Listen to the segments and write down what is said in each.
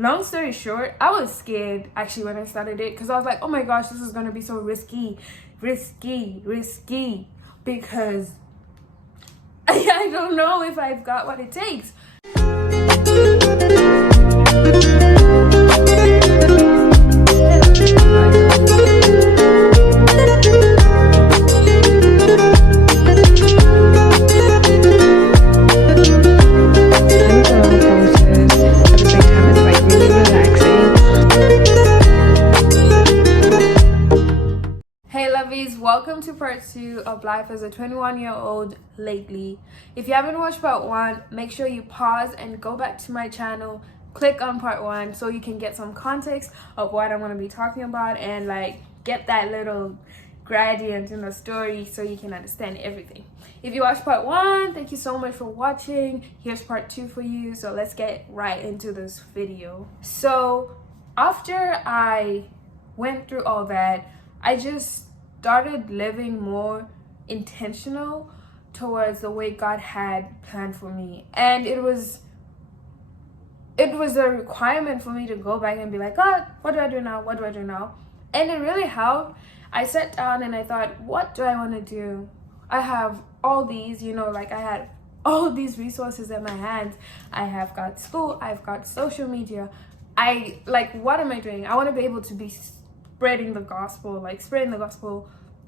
long story short, I was scared actually when I started it, because I was like, oh my gosh, this is gonna be so risky because I don't know if I've got what it takes. Welcome to part 2 of life as a 21-year-old lately. If you haven't watched part 1, make sure you pause and go back to my channel, click on part 1 so you can get some context of what I'm going to be talking about and like get that little gradient in the story so you can understand everything. If you watched part 1, thank you so much for watching. Here's part 2 for you, so let's get right into this video. So after I went through all that, I just started living more intentional towards the way God had planned for me. And it was a requirement for me to go back and be like, God, what do I do now? What do I do now? And it really helped. I sat down and I thought, what do I want to do? I have all these, like I had all these resources in my hands. I have got school, I've got social media. What am I doing? I want to be able to be spreading the gospel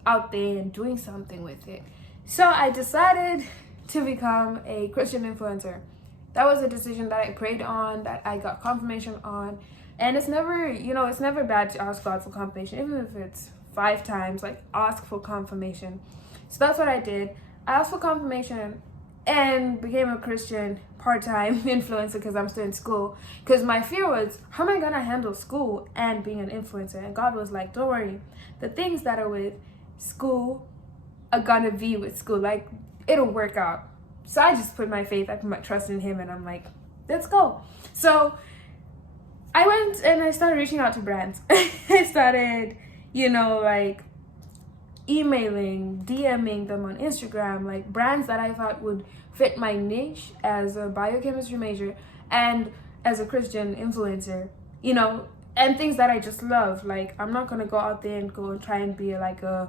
out there and doing something with it. So I decided to become a Christian influencer. That was a decision that I prayed on, that I got confirmation on. And it's never, it's never bad to ask God for confirmation, even if it's 5 times, ask for confirmation. So that's what I did. I asked for confirmation and became a Christian part-time influencer because I'm still in school. Because my fear was, how am I gonna handle school and being an influencer? And God was like, don't worry, the things that are with school are gonna be with school. It'll work out. So I just put my faith, I put my trust in Him, and I'm like, let's go. So I went and I started reaching out to brands. I started, emailing, DMing them on Instagram, brands that I thought would fit my niche as a biochemistry major and as a Christian influencer, and things that I just love. I'm not gonna go out there and go and try and be a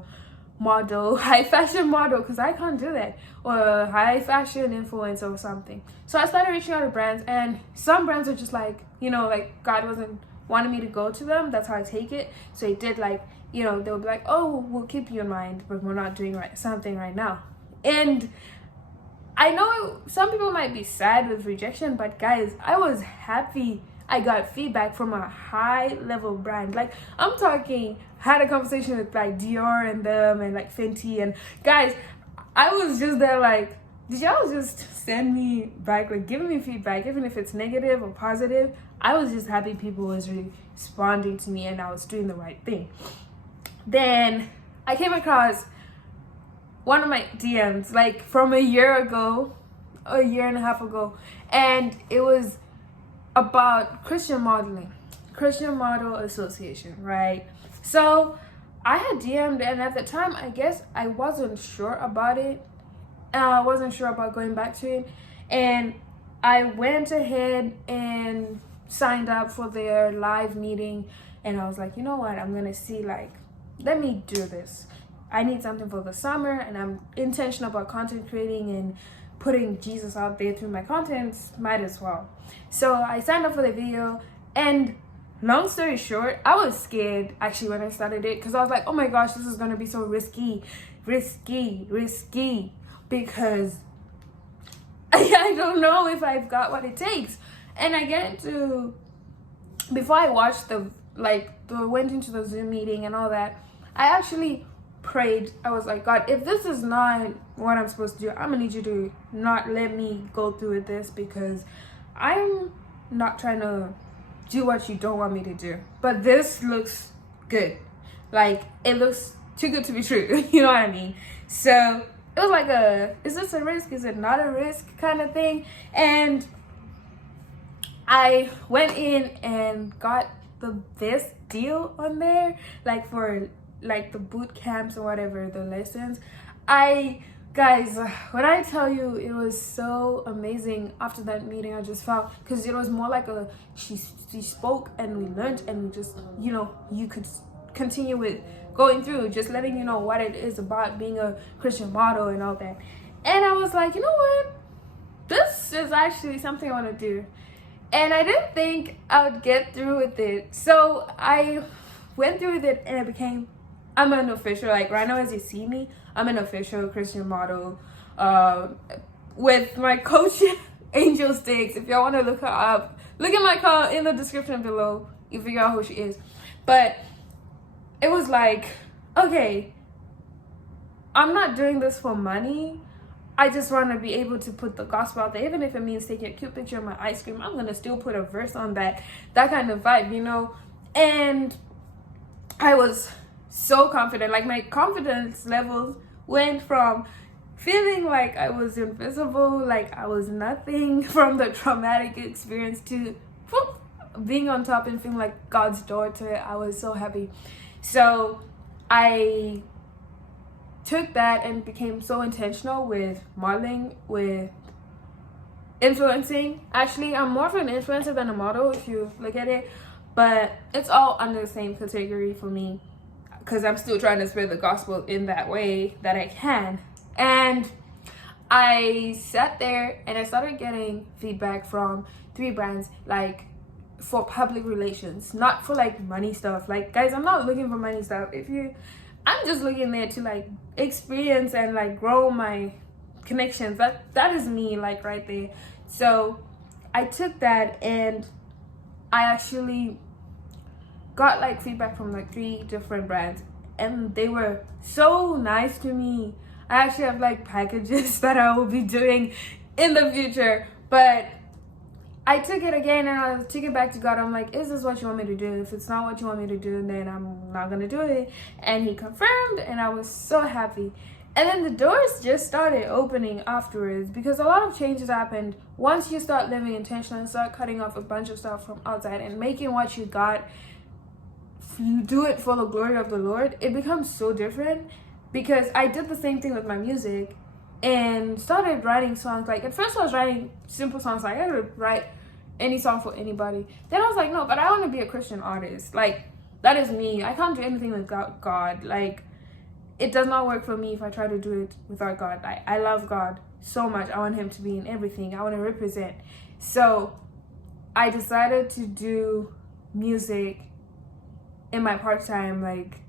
model, high fashion model, because I can't do that, or a high fashion influencer or something. So I started reaching out to brands, and some brands are just God wasn't wanting me to go to them. That's how I take it. So He did they'll be like, oh, we'll keep you in mind, but we're not doing something right now. And I know some people might be sad with rejection, but guys, I was happy I got feedback from a high level brand. I'm talking, had a conversation with Dior and them and Fenty, and guys, I was just there did y'all just send me back, giving me feedback, even if it's negative or positive. I was just happy people was responding to me and I was doing the right thing. Then I came across one of my DMs from a year and a half ago, and it was about Christian Model Association, right? So I had DM'd, and at the time, I guess I wasn't sure about it. I wasn't sure about going back to it, and I went ahead and signed up for their live meeting, and I was like, you know what, I'm gonna see, let me do this. I need something for the summer, and I'm intentional about content creating and putting Jesus out there through my content. Might as well. So I signed up for the video, and long story short, I was scared actually when I started it, because I was like, oh my gosh, this is gonna be so risky because I don't know if I've got what it takes. And I get to, before I watched went into the Zoom meeting and all that, I actually prayed. I was like, God, if this is not what I'm supposed to do, I'm gonna need you to not let me go through with this, because I'm not trying to do what you don't want me to do. But this looks good. It looks too good to be true. You know what I mean? So it was is this a risk? Is it not a risk kind of thing? And I went in and got the best deal on there, for the boot camps or whatever, the lessons. I Guys, when I tell you it was so amazing after that meeting, I just felt, because it was more like a, she spoke and we learned and we just, you could continue with going through, just letting you know what it is about being a Christian model and all that. And I was like, you know what? This is actually something I want to do. And I didn't think I would get through with it. So I went through with it and it became, I'm an official, like right now as you see me, I'm an official Christian model with my coach, Angel Sticks. If y'all want to look her up, look at my call in the description below. You figure out who she is. But it was like, okay, I'm not doing this for money. I just want to be able to put the gospel out there. Even if it means taking a cute picture of my ice cream, I'm going to still put a verse on that kind of vibe, And I was so confident. Like, my confidence levels went from feeling like I was invisible, like I was nothing from the traumatic experience, to being on top and feeling like God's daughter. I was so happy. So I took that and became so intentional with modeling, with influencing. Actually, I'm more of an influencer than a model if you look at it, but it's all under the same category for me, because I'm still trying to spread the gospel in that way that I can. And I sat there and I started getting feedback from 3 brands, like for public relations, not for like money stuff. Like, guys, I'm not looking for money stuff. I'm just looking there to like experience and like grow my connections. That is me, like right there. So I took that and I actually got like feedback from like 3 different brands, and they were so nice to me. I actually have like packages that I will be doing in the future, but I took it again and I took it back to God. I'm like, is this what you want me to do? If it's not what you want me to do, then I'm not gonna do it. And he confirmed, and I was so happy. And then the doors just started opening afterwards, because a lot of changes happened once you start living intentionally and start cutting off a bunch of stuff from outside and making what you got, you do it for the glory of the Lord. It becomes so different, because I did the same thing with my music and started writing songs. Like, at first I was writing simple songs, like I could write any song for anybody. Then I was like, no, but I want to be a Christian artist. Like, that is me. I can't do anything without God. Like, it does not work for me if I try to do it without God. I love God so much. I want him to be in everything. I want to represent. So I decided to do music in my part-time, like,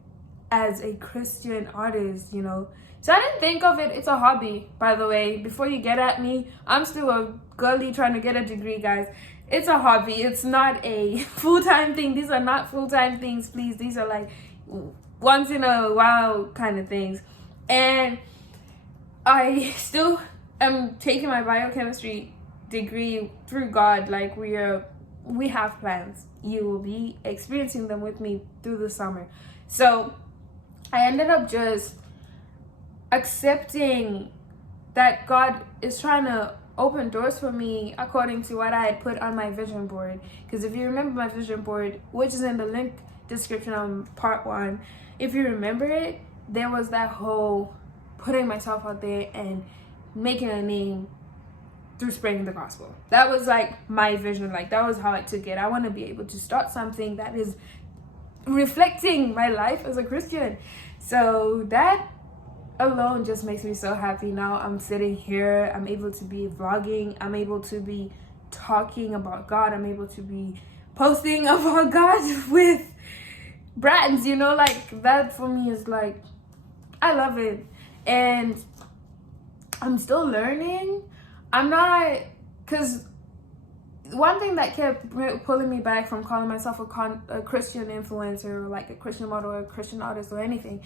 as a Christian artist, So I didn't think of it, it's a hobby, by the way. Before you get at me, I'm still a girly trying to get a degree, guys. It's a hobby. It's not a full-time thing. These are not full-time things, please. These are like once in a while kind of things. And I still am taking my biochemistry degree through God. Like, we have plans. You will be experiencing them with me through the summer. So I ended up just accepting that God is trying to open doors for me according to what I had put on my vision board. Because if you remember my vision board, which is in the link description on part 1, if you remember it, there was that whole putting myself out there and making a name through spreading the gospel. That was like my vision. Like, that was how I took it. I want to be able to start something that is reflecting my life as a Christian. So that alone just makes me so happy. Now I'm sitting here, I'm able to be vlogging, I'm able to be talking about God, I'm able to be posting about God with brands, like, that for me is like, I love it. And I'm still learning. I'm not, because one thing that kept pulling me back from calling myself a Christian influencer, or like a Christian model or a Christian artist or anything,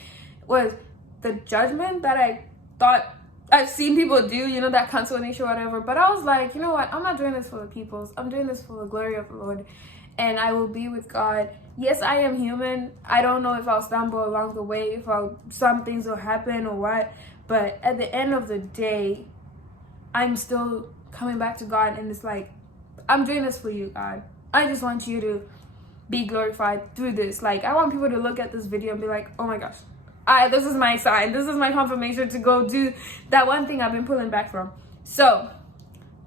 was the judgment that I thought I've seen people do, that consolation or whatever. But I was like, you know what? I'm not doing this for the peoples. I'm doing this for the glory of the Lord. And I will be with God. Yes, I am human. I don't know if I'll stumble along the way, if some things will happen or what. But at the end of the day, I'm still coming back to God. And it's like, I'm doing this for you, God. I just want you to be glorified through this. Like, I want people to look at this video and be like, oh my gosh, This is my sign. This is my confirmation to go do that one thing I've been pulling back from. So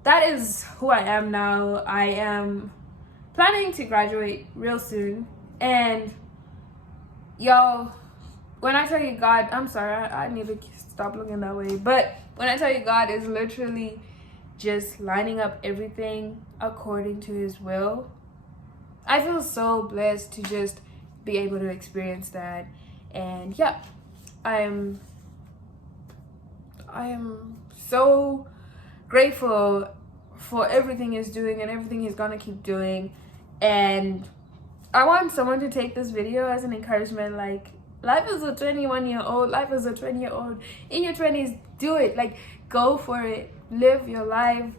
that is who I am now. I am planning to graduate real soon. And y'all, when I tell you God, I'm sorry, I need to stop looking that way. But when I tell you God is literally just lining up everything according to his will, I feel so blessed to just be able to experience that. And yeah, I am so grateful for everything he's doing and everything he's gonna keep doing. And I want someone to take this video as an encouragement. Like, life is a 21-year-old, life is a 20-year-old. In your 20s, do it. Like, go for it. Live your life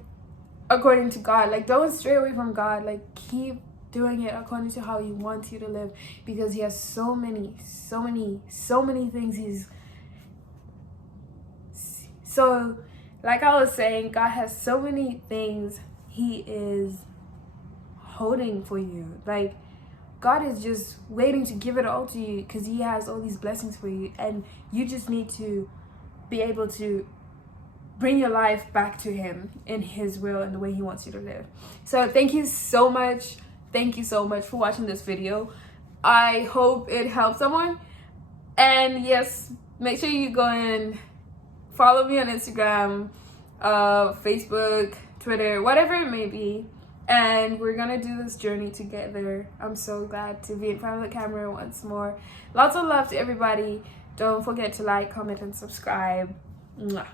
according to God. Like, don't stray away from God. Like, keep doing it according to how he wants you to live, because he has so many things. So like I was saying, God has so many things he is holding for you. Like, God is just waiting to give it all to you, because he has all these blessings for you, and you just need to be able to bring your life back to him in his will and the way he wants you to live. So thank you so much for watching this video. I hope it helps someone. And yes, make sure you go and follow me on Instagram, Facebook, Twitter, whatever it may be. And we're gonna do this journey together. I'm so glad to be in front of the camera once more. Lots of love to everybody. Don't forget to like, comment, and subscribe. Mwah.